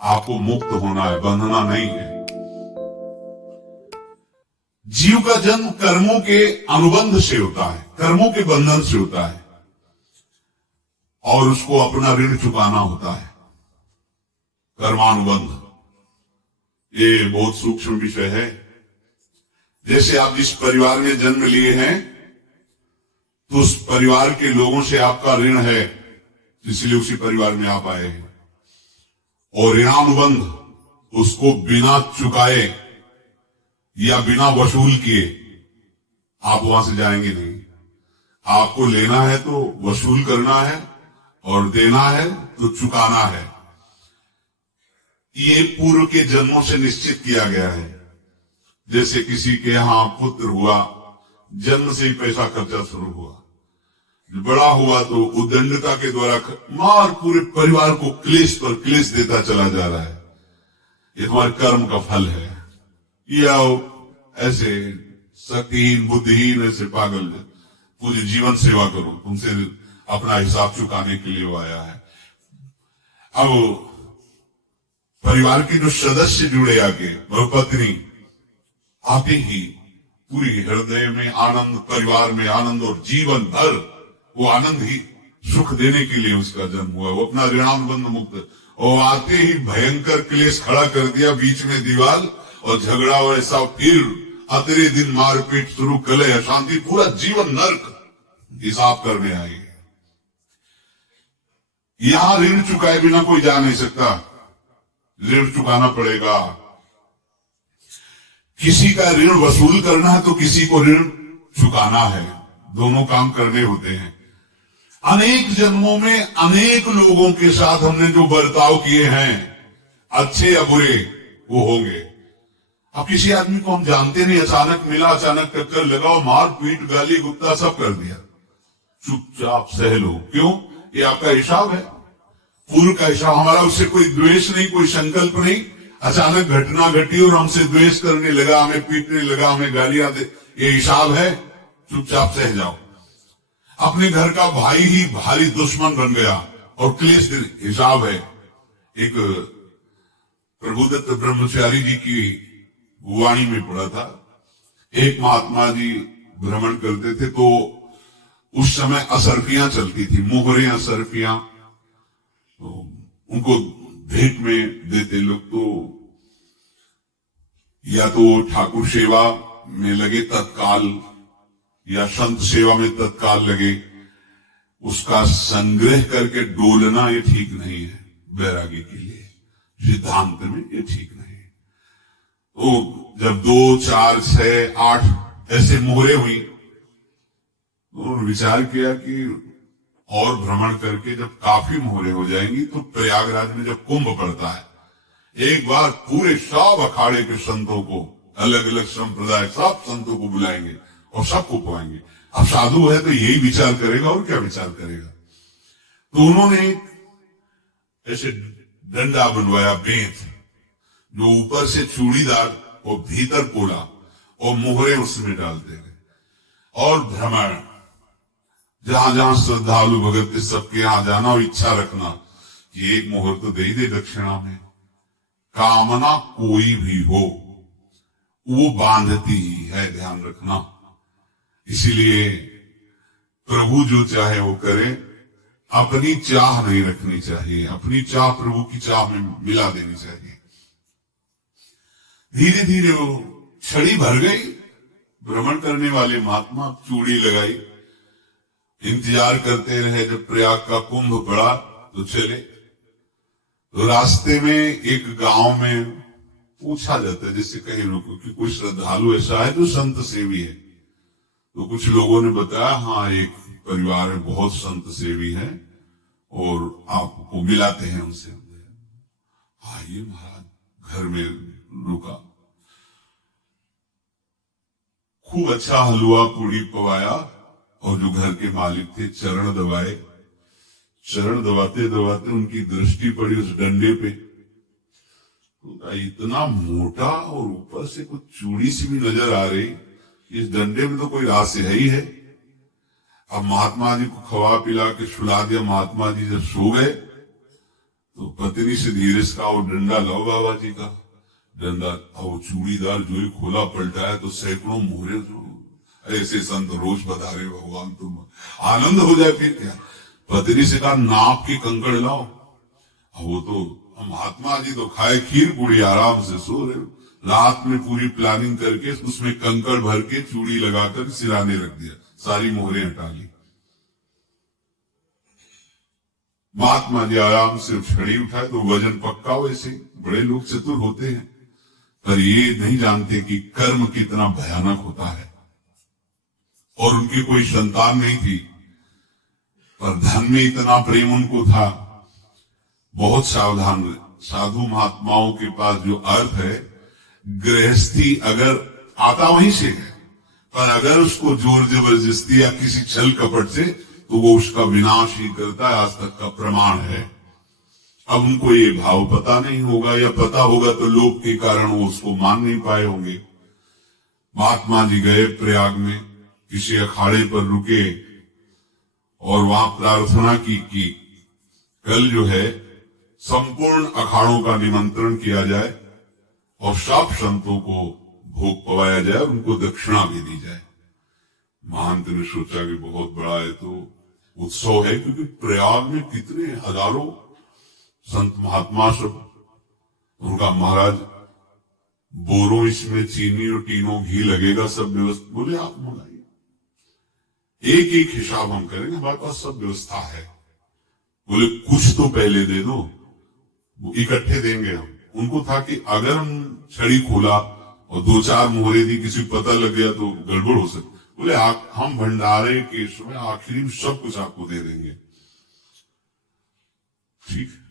आपको मुक्त होना है, बंधना नहीं है। जीव का जन्म कर्मों के अनुबंध से होता है, कर्मों के बंधन से होता है, और उसको अपना ऋण चुकाना होता है। कर्मानुबंध ये बहुत सूक्ष्म विषय है। जैसे आप जिस परिवार में जन्म लिए हैं, तो उस परिवार के लोगों से आपका ऋण है, इसलिए उसी परिवार में आप आए हैं। और ऋणानुबंध उसको बिना चुकाए या बिना वसूल किए आप वहां से जाएंगे नहीं। आपको लेना है तो वसूल करना है, और देना है तो चुकाना है। ये पूर्व के जन्मों से निश्चित किया गया है। जैसे किसी के यहां पुत्र हुआ, जन्म से ही पैसा खर्चा शुरू हुआ, बड़ा हुआ तो उद्दंडता के द्वारा मार पूरे परिवार को क्लेश पर क्लेश देता चला जा रहा है। ये तुम्हारे कर्म का फल है। ये आओ ऐसे शक्तिहीन बुद्धिहीन ऐसे पागल पूरी जीवन सेवा करो, तुमसे अपना हिसाब चुकाने के लिए वो आया है। अब परिवार के जो सदस्य जुड़े आके, पत्नी आते ही पूरी हृदय में आनंद, परिवार में आनंद, और जीवन भर वो आनंद ही सुख देने के लिए उसका जन्म हुआ। वो अपना ऋणानुबंध मुक्त, और आते ही भयंकर क्लेश खड़ा कर दिया, बीच में दीवार और झगड़ा वैसा, फिर अतरे दिन मारपीट शुरू, कलह अशांति, पूरा जीवन नर्क हिसाब करने आई है। यहां ऋण चुकाए बिना कोई जा नहीं सकता, ऋण चुकाना पड़ेगा। किसी का ऋण वसूल करना है तो किसी को ऋण चुकाना है, दोनों काम करने होते हैं। अनेक जन्मों में अनेक लोगों के साथ हमने जो बर्ताव किए हैं, अच्छे या बुरे, वो होंगे। अब किसी आदमी को हम जानते नहीं, अचानक मिला, अचानक टक्कर लगाओ, मार पीट गाली गुप्ता सब कर दिया, चुपचाप सह लो। क्यों? ये आपका हिसाब है, पूर्व का हिसाब। हमारा उससे कोई द्वेष नहीं, कोई संकल्प नहीं। अचानक घटना घटी और हमसे द्वेष करने लगा, हमें पीटने लगा, हमें गालियां दे, ये हिसाब है, चुपचाप सह जाओ। अपने घर का भाई ही भारी दुश्मन बन गया और क्लेश, हिसाब है। एक प्रभुदत्त ब्रह्मचारी जी की वाणी में पढ़ा था, एक महात्मा जी भ्रमण करते थे, तो उस समय असरफियां चलती थी, मोहरे असरफियां, तो उनको भेंट में देते लोग। तो या तो ठाकुर सेवा में लगे तत्काल, या संत सेवा में तत्काल लगे, उसका संग्रह करके डोलना ये ठीक नहीं है। वैरागी के लिए सिद्धांत में ये ठीक नहीं है। तो जब 2, 4, 6, 8 ऐसे मोहरे हुई, तो उन्होंने विचार किया कि और भ्रमण करके जब काफी मोहरे हो जाएंगी तो प्रयागराज में जब कुंभ पड़ता है, एक बार पूरे सब अखाड़े के संतों को, अलग अलग संप्रदाय सब संतों को बुलाएंगे और सबको पाएंगे। अब साधु है तो यही विचार करेगा, और क्या विचार करेगा। तो उन्होंने ऐसे डंडा बनवाया, बेंत, जो ऊपर से चूड़ीदार और भीतर पोला, और मोहरे उसमें डालते गए। और भ्रमण, जहां जहां श्रद्धालु भगत थे सबके यहां जाना, और इच्छा रखना कि एक मोहर तो दे ही दे दक्षिणा में। कामना कोई भी हो वो बांधती ही है, ध्यान रखना। इसीलिए प्रभु जो चाहे वो करे, अपनी चाह नहीं रखनी चाहिए, अपनी चाह प्रभु की चाह में मिला देनी चाहिए। धीरे धीरे वो छड़ी भर गई, भ्रमण करने वाले महात्मा चूड़ी लगाई, इंतजार करते रहे। जब प्रयाग का कुंभ पड़ा तो चले। तो रास्ते में एक गांव में पूछा जाता है, जैसे कहीं लोगों कि कोई श्रद्धालु ऐसा है जो संत सेवी है। तो कुछ लोगों ने बताया, हाँ एक परिवार में बहुत संत सेवी है और आपको मिलाते हैं उनसे। आइए महाराज, घर में रुका, खूब अच्छा हलवा पूड़ी पवाया, और जो घर के मालिक थे चरण दबाए। चरण दबाते दबाते उनकी दृष्टि पड़ी उस डंडे पे, तो इतना मोटा और ऊपर से कुछ चूड़ी सी भी नजर आ रही, इस डंडे में तो कोई रास है ही है। अब महात्मा जी को खवा पिला के सुला दिया। महात्मा जी जब सो गए तो पत्नी से धीरे से कहा, वो डंडा लाओ बाबा जी का डंडा। वो चूड़ीदार जो ही खोला पलटाया तो सैकड़ों मोहरे। जो ऐसे संत रोज बता रहे भगवान, तुम आनंद हो जाए फिर क्या। पत्नी से कहा, नाप के कंकड़ लाओ। वो तो महात्मा जी तो खाए खीर पूरी, आराम से सो रहे। रात में पूरी प्लानिंग करके उसमें कंकड़ भर के चूड़ी लगाकर सिराने रख दिया, सारी मोहरें हटा ली। महात्मा जी आराम से छड़ी उठाए तो वजन पक्का। वैसे बड़े लोग चतुर होते हैं, पर ये नहीं जानते कि कर्म कितना भयानक होता है। और उनकी कोई संतान नहीं थी, पर धन में इतना प्रेम उनको था। बहुत सावधान रहे। साधु महात्माओं के पास जो अर्थ है, गृहस्थी अगर आता वहीं से है, पर अगर उसको जोर जबरदस्ती या किसी छल कपट से, तो वो उसका विनाश ही करता है। आज तक का प्रमाण है। अब उनको ये भाव पता नहीं होगा, या पता होगा तो लोभ के कारण वो उसको मान नहीं पाए होंगे। महात्मा जी गए प्रयाग में, किसी अखाड़े पर रुके और वहां प्रार्थना की कि कल जो है संपूर्ण अखाड़ों का निमंत्रण किया जाए और सब संतों को भोग पवाया जाए और उनको दक्षिणा भी दी जाए। महंत ने सोचा कि बहुत बड़ा है तो उत्सव है, क्योंकि प्रयाग में कितने हजारों संत महात्मा सब। उनका महाराज, बोरों इसमें चीनी और तीनों घी लगेगा, सब व्यवस्था। बोले आप मंगाइए, एक एक हिसाब हम करेंगे, हमारे पास सब व्यवस्था है। बोले कुछ तो पहले दे दो, इकट्ठे देंगे हम। उनको था कि अगर हम छड़ी खोला और दो चार मोहरे दी, किसी को पता लग गया तो गड़बड़ हो सकती। बोले हम भंडारे के समय आखिरी में सब कुछ आपको दे देंगे। ठीक है।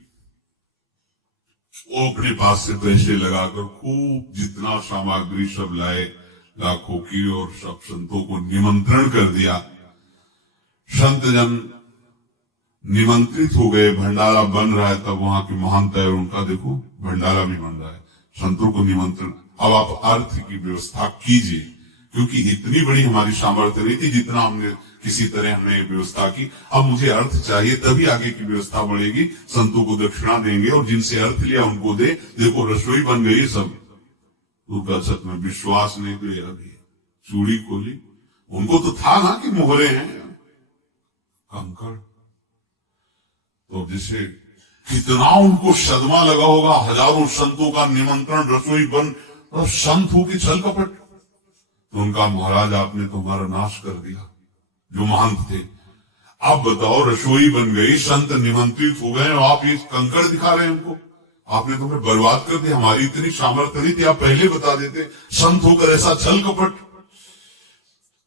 वो अपने पास से पैसे लगाकर खूब जितना सामग्री सब लाए, लाखों की, और सब संतों को निमंत्रण कर दिया। संत जन निमंत्रित हो गए, भंडारा बन रहा है। तब वहां के महंत है, उनका देखो भंडारा भी बन रहा है, संतों को निमंत्रण। अब आप अर्थ की व्यवस्था कीजिए, क्योंकि इतनी बड़ी हमारी सामर्थ्य नहीं थी जितना हमने किसी तरह हमने व्यवस्था की। अब मुझे अर्थ चाहिए, तभी आगे की व्यवस्था बढ़ेगी। संतों को दक्षिणा देंगे और जिनसे अर्थ लिया उनको दे। देखो रसोई बन गई सब। उनका सच में विश्वास नहीं तो अभी चूड़ी खोली, उनको तो था ना कि मोहरे हैं कंकड़। तो जैसे कितना उनको सदमा लगा होगा, हजारों संतों का निमंत्रण, रसोई बन, और संत हो की छल कपट। तो उनका महाराज आपने तो हमारा नाश कर दिया, जो महंत थे। आप बताओ, रसोई बन गई, संत निमंत्रित हो गए, और आप ये कंकड़ दिखा रहे हैं हमको। आपने तो हमें बर्बाद कर दिया, हमारी इतनी सामर्थ्य नहीं थी, आप पहले बता देते। संत होकर ऐसा छल कपट।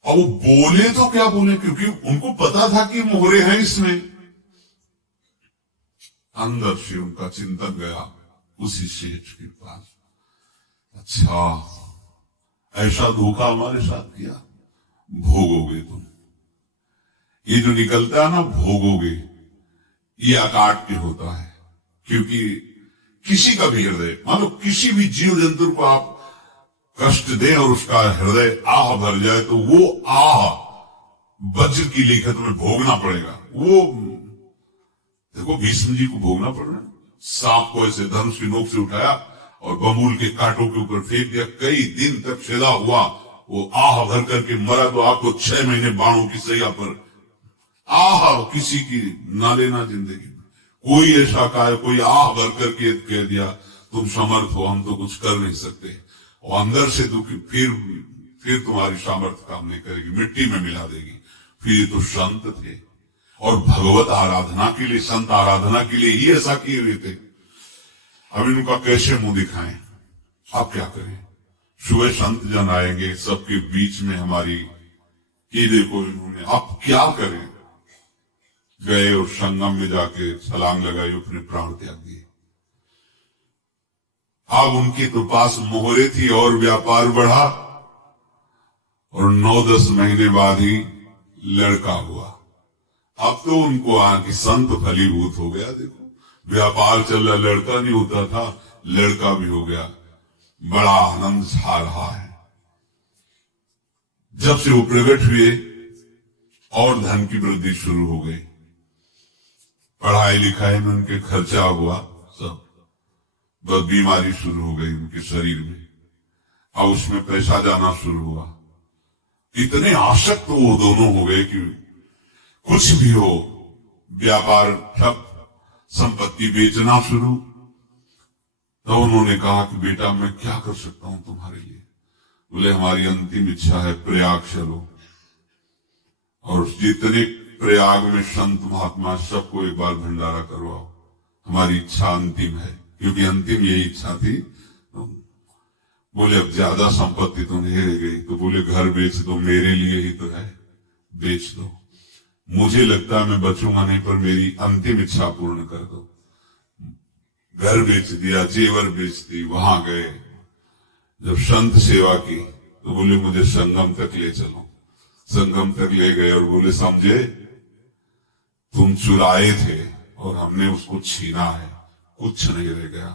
और वो बोले तो क्या बोले, क्योंकि उनको पता था कि मोहरे हैं इसमें। अंदर से उनका चिंतन गया उसी सेठ के पास, अच्छा ऐसा धोखा हमारे साथ किया, भोगोगे तुम। ये जो निकलता है ना भोगोगे, ये अकाट्य होता है। क्योंकि किसी का भी हृदय, मान लो किसी भी जीव जंतु को आप कष्ट दें और उसका हृदय आह भर जाए, तो वो आह वज्र की लिखत में भोगना पड़ेगा। वो देखो भीष्म जी को भोगना पड़ रहा है। सांप को ऐसे धनुष की नोक से उठाया और बमूल के कांटों के ऊपर फेंक दिया, कई दिन तक फिदा हुआ, वो आह भर करके मरा। तो आपको 6 महीने बाणों की सैया पर आह किसी की ना लेना जिंदगी में। कोई ऐसा कहा, कोई आह भर करके कह दिया तुम समर्थ हो, हम तो कुछ कर नहीं सकते, और अंदर से दुखी, फिर तुम्हारी सामर्थ्य काम नहीं करेगी, मिट्टी में मिला देगी। फिर तो संत थे और भगवत आराधना के लिए, संत आराधना के लिए ही ऐसा किए हुए थे। अब इनका कैसे मुंह दिखाएं, आप क्या करें। सुबह संत जन आएंगे, सबके बीच में हमारी ये देखो इन्होंने, आप क्या करें। गए और संगम में जाके छलांग लगाई, अपने प्राण त्याग दिए। अब उनके तो पास मोहरे थी और व्यापार बढ़ा, और 9-10 महीने बाद ही लड़का हुआ। अब तो उनको आके संत फलीभूत हो गया। देखो व्यापार चल रहा, लड़का नहीं होता था, लड़का भी हो गया। बड़ा आनंद छा रहा है। जब से वो प्रकट हुए और धन की वृद्धि शुरू हो गई। पढ़ाई लिखाई में उनके खर्चा हुआ सब, बस बीमारी शुरू हो गई उनके शरीर में, अब उसमें पैसा जाना शुरू हुआ। इतने आसक्त वो दोनों हो गए कि कुछ भी हो, व्यापार ठप, संपत्ति बेचना शुरू। तो उन्होंने कहा कि बेटा मैं क्या कर सकता हूं तुम्हारे लिए? बोले हमारी अंतिम इच्छा है प्रयाग चलो, और जितने प्रयाग में संत महात्मा सबको एक बार भंडारा करवाओ, हमारी इच्छा अंतिम है, क्योंकि अंतिम यही इच्छा थी। बोले अब ज्यादा संपत्ति तो नहीं रह गई, तो बोले घर बेच दो, मेरे लिए ही तो है, बेच दो, मुझे लगता है मैं बचूंगा नहीं, पर मेरी अंतिम इच्छा पूर्ण कर दो। घर बेच दिया, जेवर बेच दी, वहां गए, जब संत सेवा की तो बोले मुझे संगम तक ले चलो। संगम तक ले गए और बोले समझे तुम चुराए थे और हमने उसको छीना है, कुछ नहीं रह गया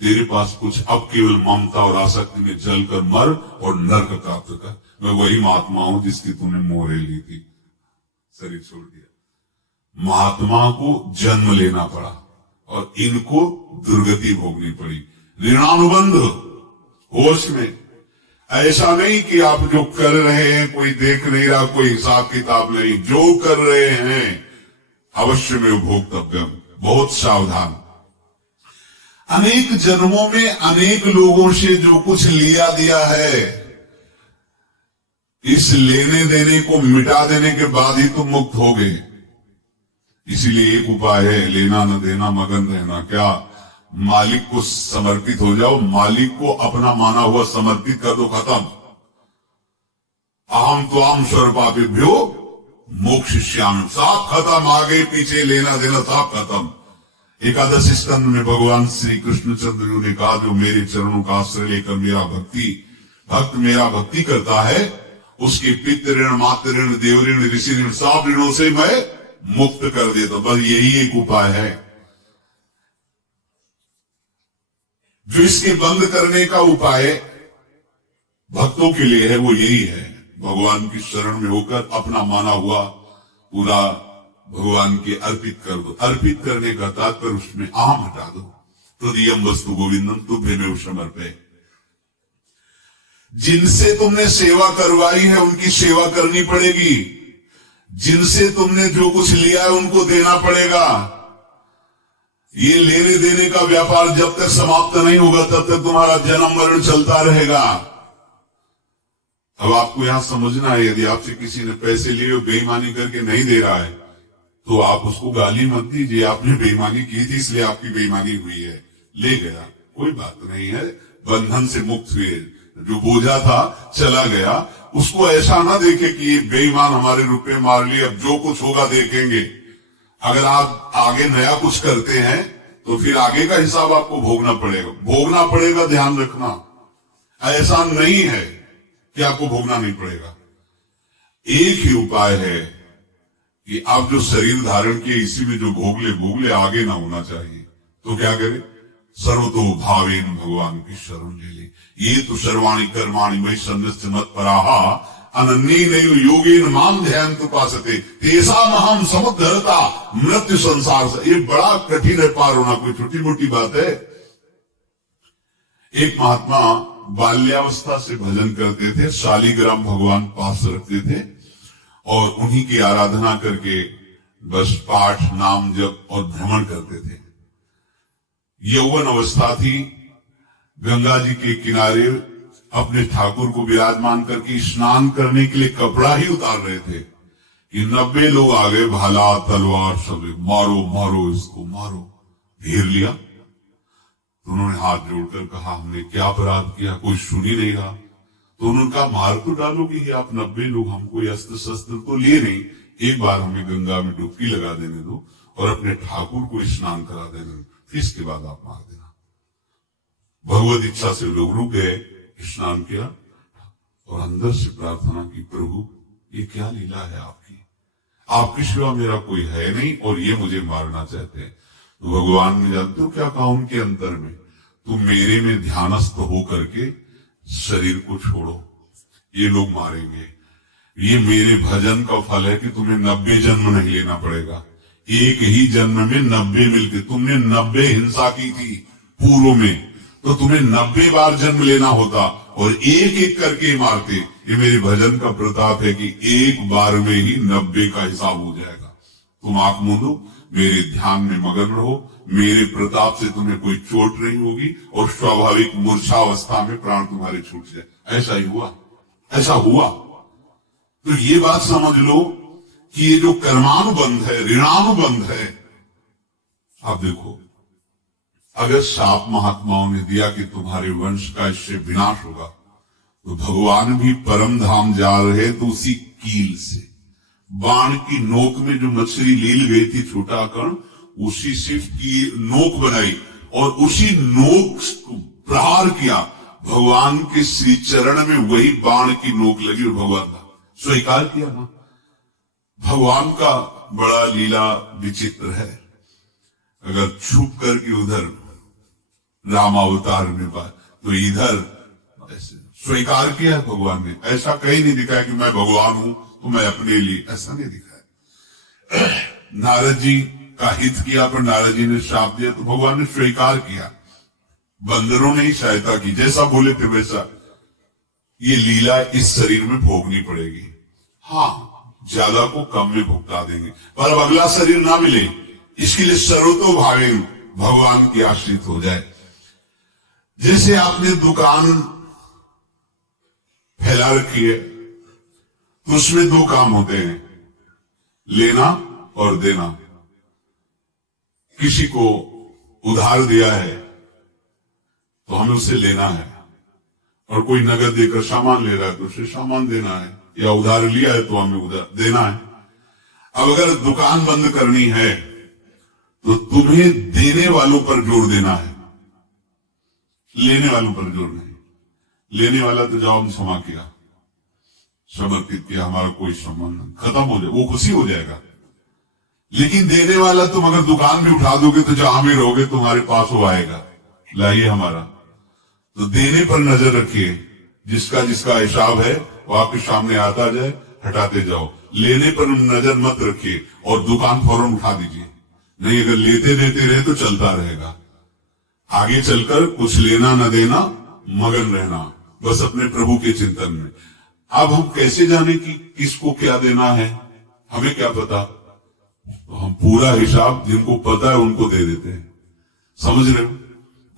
तेरे पास कुछ, अब केवल ममता और आसक्ति में जलकर मर और नर्क प्राप्त कर। मैं वही महात्मा हूं जिसकी तूने मोहरे ली थी, शरीर छोड़ दिया। महात्मा को जन्म लेना पड़ा और इनको दुर्गति भोगनी पड़ी। ऋणानुबंध होश में, ऐसा नहीं कि आप जो कर रहे हैं कोई देख नहीं रहा, कोई हिसाब किताब नहीं, जो कर रहे हैं अवश्य में भोक्तव्यम, बहुत सावधान। अनेक जन्मों में अनेक लोगों से जो कुछ लिया दिया है, इस लेने देने को मिटा देने के बाद ही तुम मुक्त हो गए। इसीलिए एक उपाय है, लेना न देना मगन रहना। क्या? मालिक को समर्पित हो जाओ, मालिक को अपना माना हुआ समर्पित कर दो, खत्म। अहम त्वाम स्वरूपाभिभ्यो मोक्षयिष्यामि, सब खत्म, आगे पीछे लेना देना सब खत्म। एकादश स्कंद में भगवान श्री कृष्णचंद्र ने कहा जो मेरे चरणों का आश्रय लेकर भक्त मेरा भक्ति करता है, उसके पितृ ऋण, मातृ ऋण, देव ऋण, ऋषि ऋण, सब ऋणों से मैं मुक्त कर देता। बस यही एक उपाय है जो इसके बंद करने का उपाय भक्तों के लिए है, वो यही है, भगवान की शरण में होकर अपना माना हुआ पूरा भगवान के अर्पित कर दो। अर्पित करने का तात्पर्य उसमें अहम हटा दो। तदीयम वस्तु गोविंदम तुभ्यमेव समर्पये। जिनसे तुमने सेवा करवाई है उनकी सेवा करनी पड़ेगी, जिनसे तुमने जो कुछ लिया है उनको देना पड़ेगा। ये लेने देने का व्यापार जब तक समाप्त नहीं होगा तब तक तुम्हारा जन्म मरण चलता रहेगा। अब आपको यहां समझना है, यदि आपसे किसी ने पैसे लिए और बेईमानी करके नहीं दे रहा है तो आप उसको गाली मत दीजिए, आपने बेईमानी की थी इसलिए आपकी बेईमानी हुई है, ले गया, कोई बात नहीं है, बंधन से मुक्त हुए, जो बोझा था चला गया। उसको ऐसा ना देखे कि ये बेईमान हमारे रुपए मार लिए, अब जो कुछ होगा देखेंगे। अगर आप आगे नया कुछ करते हैं तो फिर आगे का हिसाब आपको भोगना पड़ेगा, ध्यान रखना। ऐसा नहीं है कि आपको भोगना नहीं पड़ेगा। एक ही उपाय है कि आप जो शरीर धारण किए इसी में जो भोग ले, आगे ना होना चाहिए। तो क्या करे? सर्वतो भावेन भगवान की शरण ले ले। ये तो सर्वाणी कर्माणि मयि सन्न्यस्य मत्पराहा अनन्येनैव योगेन मां ध्यायन्तु उपासते तेषामहं समुद्धरता मृत्यु संसार से। ये बड़ा कठिन है पार होना, कोई छोटी मोटी बात है। एक महात्मा बाल्यावस्था से भजन करते थे, शालिग्राम भगवान पास रखते थे और उन्हीं की आराधना करके बस पाठ, नाम, जप और भ्रमण करते थे। यौवन अवस्था थी, गंगा जी के किनारे अपने ठाकुर को विराजमान करके स्नान करने के लिए कपड़ा ही उतार रहे थे कि 90 लोग आ गए, भाला तलवार सब, मारो मारो इसको मारो। घेर लिया तो उन्होंने हाथ जोड़कर कहा हमने क्या अपराध किया, कोई सुन ही नहीं रहा। तो उन्होंने कहा मार तो डालोगे ही आप 90 लोग, हम कोई अस्त्र शस्त्र तो लिए नहीं, एक बार हमें गंगा में डुबकी लगा देने दो और अपने ठाकुर को स्नान करा देने दो, फिर इसके बाद आप मार देना। भगवत इच्छा से लोग रुक गए, स्नान किया और अंदर से प्रार्थना की, प्रभु ये क्या लीला है आपकी सिवा मेरा कोई है नहीं और ये मुझे मारना चाहते हैं। तो भगवान ने जानते हो क्या कहा उनके अंतर में, तुम मेरे में ध्यानस्थ हो करके शरीर को छोड़ो, ये लोग मारेंगे। ये मेरे भजन का फल है कि तुम्हें 90 जन्म नहीं लेना पड़ेगा, एक ही जन्म में 90 मिलके, तुमने 90 हिंसा की थी पूर्व में, तो तुम्हें 90 बार जन्म लेना होता और एक एक करके मारते। ये मेरे भजन का प्रताप है कि एक बार में ही 90 का हिसाब हो जाएगा। तुम आंख मूंदो, मेरे ध्यान में मगन रहो, मेरे प्रताप से तुम्हें कोई चोट नहीं होगी और स्वाभाविक मूर्छावस्था में प्राण तुम्हारे छूट जाए। ऐसा ही हुआ, ऐसा हुआ। तो ये बात समझ लो कि ये जो कर्मानुबंध है, ऋणानुबंध है। आप देखो, अगर शाप महात्माओं ने दिया कि तुम्हारे वंश का इससे विनाश होगा, तो भगवान भी परम धाम जा रहे तो उसी कील से, बाण की नोक में जो मछली लील गई थी छोटा कण, उसी से की नोक बनाई और उसी नोक को प्रहार किया। भगवान के श्री चरण में वही बाण की नोक लगी और भगवान का स्वीकार किया ना। भगवान का बड़ा लीला विचित्र है। अगर छुप करके उधर राम अवतार में बात, तो इधर ऐसे स्वीकार किया भगवान ने। ऐसा कहीं नहीं दिखाया कि मैं भगवान हूं तो मैं अपने लिए, ऐसा नहीं दिखाया। नारद जी का हित किया पर नारद जी ने श्राप दिया तो भगवान ने स्वीकार किया। बंदरों ने ही सहायता की, जैसा बोले थे वैसा। ये लीला इस शरीर में भोगनी पड़ेगी। हाँ, ज्यादा को कम में भुगता देंगे, पर अब अगला शरीर ना मिले इसके लिए सर्वतो भावे भगवान की आश्रित हो जाए। जैसे आपने दुकान फैला रखी है तो उसमें दो काम होते हैं, लेना और देना। किसी को उधार दिया है तो हमें उसे लेना है, और कोई नगद देकर सामान ले रहा है तो उसे सामान देना है, या उधार लिया है तो हमें उधार देना है। अब अगर दुकान बंद करनी है तो तुम्हें देने वालों पर जोर देना है, लेने वालों पर जोर नहीं। लेने वाला तो जवाब क्षमा किया, समर्पित किया, हमारा कोई संबंध, खत्म हो जाए, वो खुशी हो जाएगा। लेकिन देने वाला तुम अगर दुकान भी उठा दोगे तो जहां भी रहोगे तुम्हारे पास वो आएगा, लाइए हमारा। तो देने पर नजर रखिए, जिसका जिसका हिसाब है वो आपके सामने आता जाए, हटाते जाओ। लेने पर नजर मत रखिए और दुकान फौरन उठा दीजिए, नहीं अगर लेते देते रहे तो चलता रहेगा। आगे चलकर कुछ लेना न देना, मगन रहना बस अपने प्रभु के चिंतन में। अब हम कैसे जाने कि किसको क्या देना है, हमें क्या पता। तो हम पूरा हिसाब जिनको पता है उनको दे देते हैं, समझ रहे हो,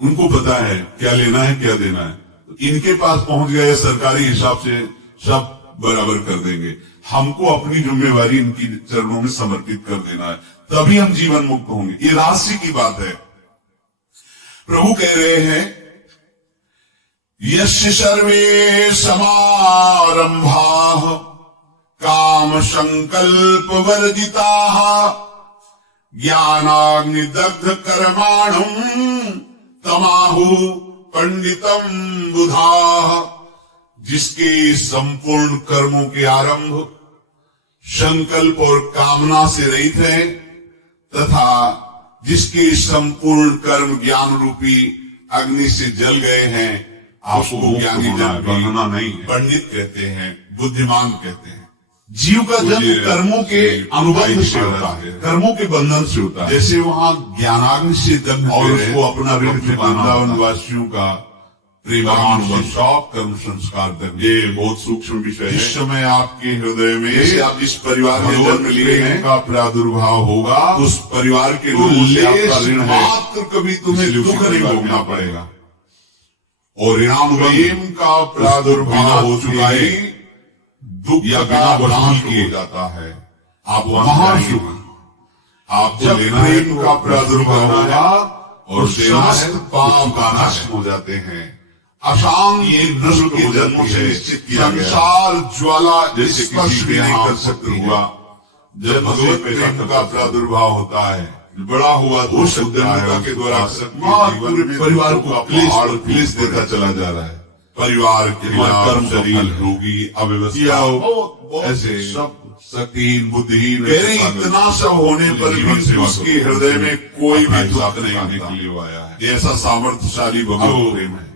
उनको पता है क्या लेना है क्या देना है, तो इनके पास पहुंच गए, सरकारी हिसाब से सब बराबर कर देंगे। हमको अपनी जिम्मेवारी इनकी चरणों में समर्पित कर देना है, तभी हम जीवन मुक्त होंगे। ये रहस्य की बात है। प्रभु कह रहे हैं, यस्य सर्वे समारंभाः काम संकल्प वर्जिताः ज्ञानाग्निदग्ध कर्माणं तमाहु पंडितम बुधाः। जिसके संपूर्ण कर्मों के आरंभ संकल्प और कामना से रहित है, तथा जिसके संपूर्ण कर्म ज्ञान रूपी अग्नि से जल गए हैं, आपको ज्ञानी जन नहीं पंडित कहते हैं, बुद्धिमान कहते हैं। जीव का जन्म कर्मों के अनुबंध से होता है, कर्मों के बंधन से होता है। जैसे वहां ज्ञानाग्नि से दग्ध और उसको अपना ऋण वृंदावन वासियों का प्रेमानुबंध, सब कर्म संस्कार तक। ये बहुत सूक्ष्म विषय है। इस समय आपके हृदय में, जैसे आप जिस परिवार में जन्म लिए हैं का प्रादुर्भाव होगा, उस परिवार के लोगों से आपका ऋण है, मात्र कभी तुम्हें दुख नहीं भोगना पड़ेगा। और ऋणानुबंध का प्रादुर्भाव हो चुका है, दुख या बिना वसूल किए हो जाता है। आप महासुख, आप जब प्रेम का प्रादुर्भाव होगा और समस्त पाप का नाश हो जाते हैं। अशांत ये नष्ट के जन्म से निश्चित किया गया। संसार ज्वाला जैसे किसी भी नहीं कर सकती हुआ, जब भगवत प्रेम का प्रादुर्भाव होता है, बड़ा हुआ तो शुद्धता के द्वारा पूरे परिवार को क्लेश देता चला जा रहा है। परिवार के कर्म शरीर रोगी अव्यवस्था ऐसे सब शक्तिहीन बुद्धिहीन, इतना सब होने पर भी उसके हृदय में कोई भी दुख नहीं निकले आया है। ऐसा सामर्थ्यशाली भगवत प्रेम है।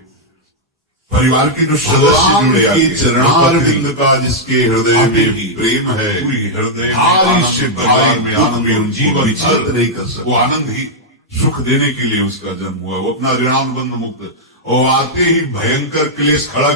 परिवार के जो सदस्य जुड़े भगवान के चरणारविंद का जिसके हृदय में ही प्रेम है, पूरी हृदय भारी से भारी में दुख आनंद में उनको उनको विचलित विचलित नहीं कर सकता। वो आनंद ही सुख देने के लिए उसका जन्म हुआ। वो अपना ऋणानुबंध मुक्त और आते ही भयंकर क्लेश खड़ा